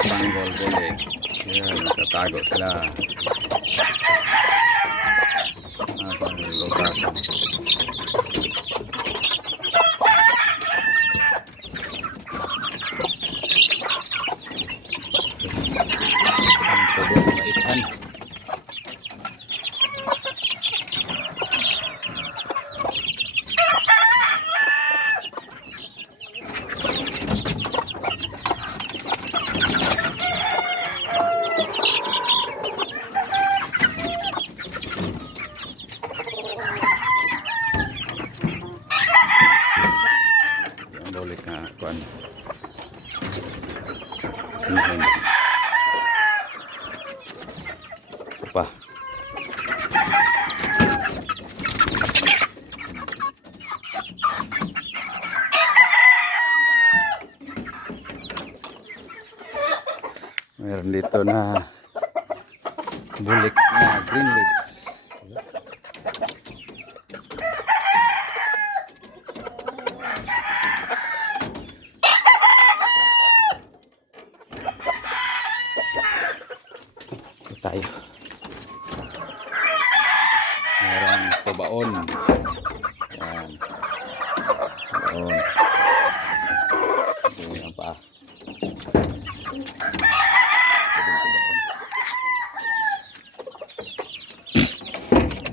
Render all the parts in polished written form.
Banggol bulik. Yan, nagtatago sila. Habang lutasan. Ang tubo ng maitan. Yung bulik na kuan. Pa. Meron dito na bulik na green leaves. Ito tayo. Meron tubaon. Yan. Tubaon. Ito yung pa.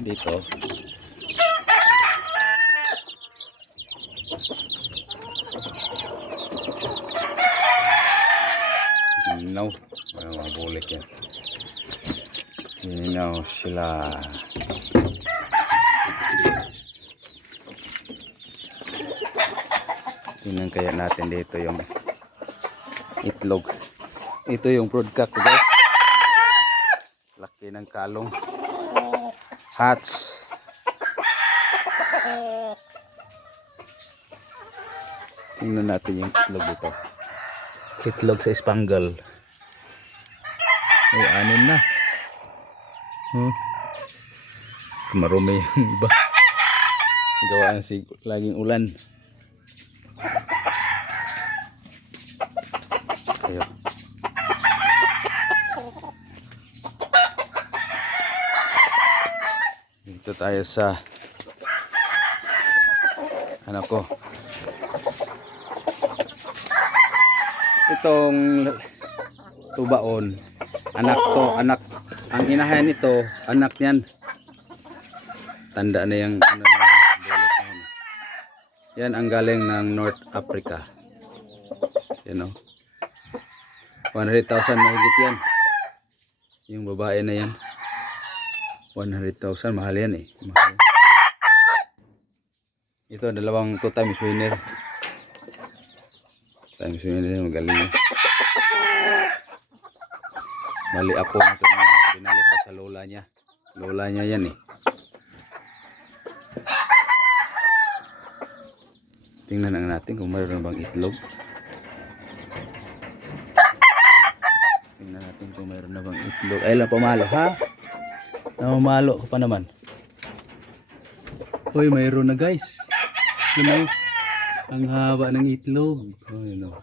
Dito ginaw, mga bulik yan, ginaw sila. Tingnan kaya natin dito yung itlog. Ito yung broodcock guys, laki ng kalong. Hatch. Tingnan natin yung itlog ito. Itlog sa Spangle. Ay, anin na. Marumi yung iba. Gawaan laging ulan. Ayun. Dito tayo sa ano ko, itong tubaon, anak to, anak, ang inahan nito, anak niyan. Tanda na yung ano, bulik na yun. Yan ang galing ng North Africa. Yan o, 100,000 mahigit yan. Yung babae na yan, 100,000, mahal yan eh. Mahal. Ito, dalawang 2 times winner. Times winner, magaling yan. Mali apo ito na binalik ko sa lola niya. Lola niya yan eh. Tingnan na natin kung mayroon bang itlog. Tingnan natin kung mayroon na bang itlog. Ay lang pamalo ha. Namamalo ko pa naman. Hoy, mayroon na guys. Yun know, ang haba ng itlog. Oh, you know.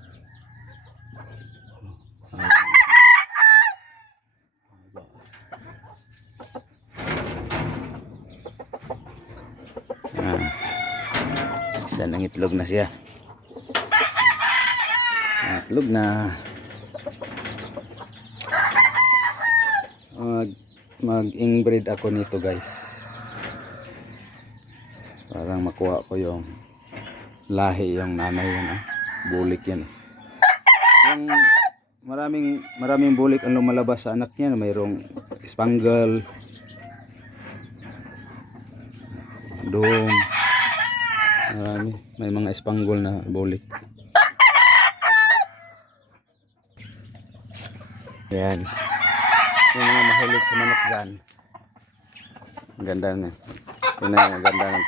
Isa ng itlog na siya. Itlog na. Mag-inbreed ako nito guys. Parang makuha ko yung lahi, yung nanay yan ah. Bulik yan eh. Yung maraming bulik ang lumalabas sa anak niya. Mayroong Spangle, Dome, marami. May mga Spangle na bulik. Yan. Yung mga mahilig sa manok dyan. Ang ganda na. Yun na yung ganda ng